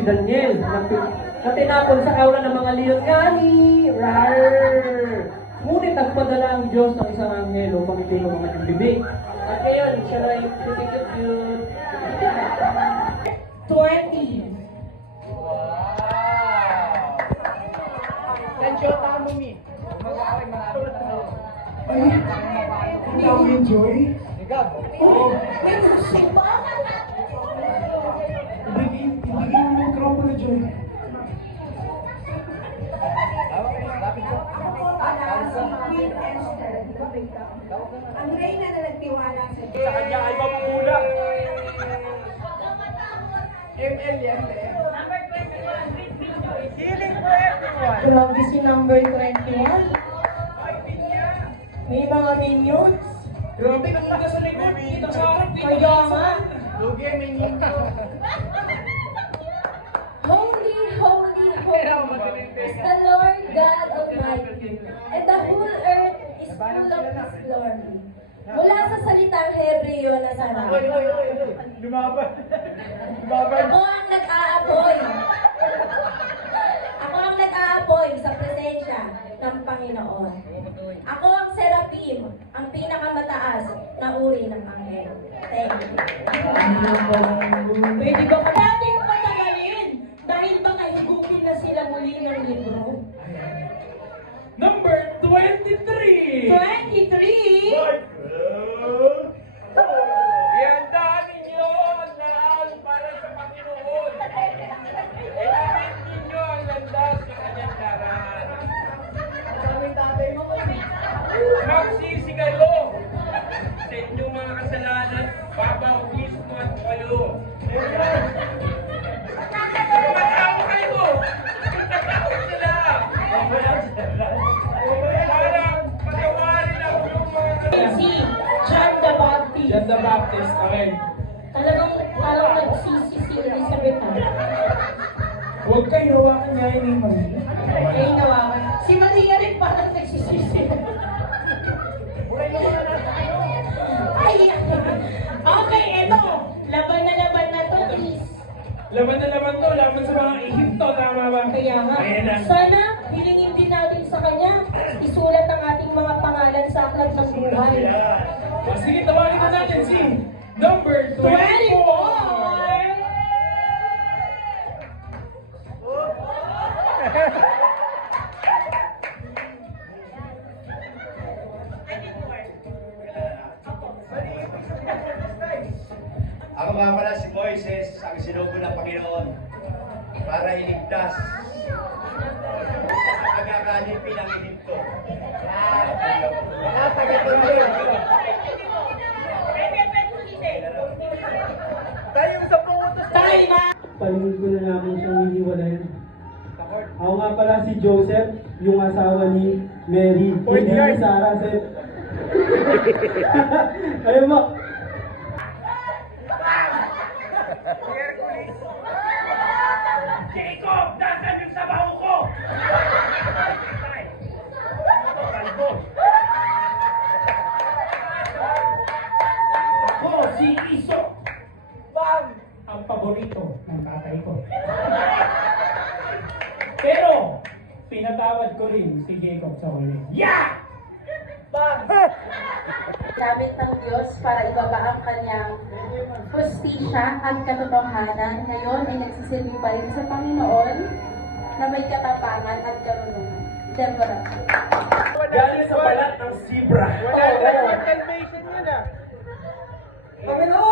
si Daniel na tinapon sa aura ng mga leon ngani. Rar! Ngunit nagpadala ang Diyos ng isang anghel upang hindi mo mga bibig. At ngayon, siya na yung titikot yun. 20. Ay, ang dami enjoy. Oh, may gusto ba? Ibigin mo yung microphone na Joy. Ang reyna na nagtiwala sa Diyos. Sa kanya ay mapulang. ML yan. Healing for everyone. Grabe si number 21. May mga minions. Grabe, namunta sa likod. Kita sa harap. Kaya nga. Lugi, may ninyo. Holy, holy, holy is the Lord God Almighty, and the whole earth is full of His glory. Mula sa salitang Hebreo na sarap. Lumaban. Lumaban. Ako ang nag-aapoy. Ako ang nag-aapoy sa presensya ng Panginoon. Ako ang seraphim, ang pinakamataas na uri ng anghel. Thank you. Pwede ba pa natin patagalin? Dahil baka higupin na sila muli ng libro. Number 23! 23. Ihandaan ninyo ang lahat para sa Panginoon. Ilimit ninyo ang landas sa kanyang daran. Magsisigalo sa inyong mga kasalanan, babautismo at kayo. Matao kayo! Matao sila! Para patawarin ang iyong mga kasalanan. Si John the Baptist. John the Baptist, okay. Talagang nagsisi si Elizabeth. Huwag kayo hawakan niya yun yung Maria. Kaya nawakan. Si Maria rin parang nagsisisi. Ay, okay, eto. Laban na to, please. Laban na naman to, laban sa mga Ehipto, tama ba? Kaya nga, Ayan na. sana hilingin din natin sa kanya, isulat ang ating mga pangalan sa aklat ng buhay. Sige, tawagin na natin si number 24! 24! Ako nga pala si Moises, ang sinugo ng Panginoon para iligtas sa pagkakalipin ng Ehipto. Tayo sa pumunta sa Time! Palingid ko na namin siyang hiniwalayan. Ako nga pala si Joseph, yung asawa ni Mary. Hindi si Sarah, Seth. Ayun mo. Jacob, nasaan yung sabaw ko? Kalbo. Ako si Iso! Bang! Ang paborito ng tatay ko. Pero, pinatawad ko rin si Jacob sa huli. Yeah! Bang! Gamit ng Diyos para ibaba ang kanyang hustisya at katotohanan. Ngayon ay nagsisilbi pa rin sa Panginoon na may katapangan at karunungan. Deborah. Galing sa balat ng zebra. Wala na yung salvation yun ah. Panginoon!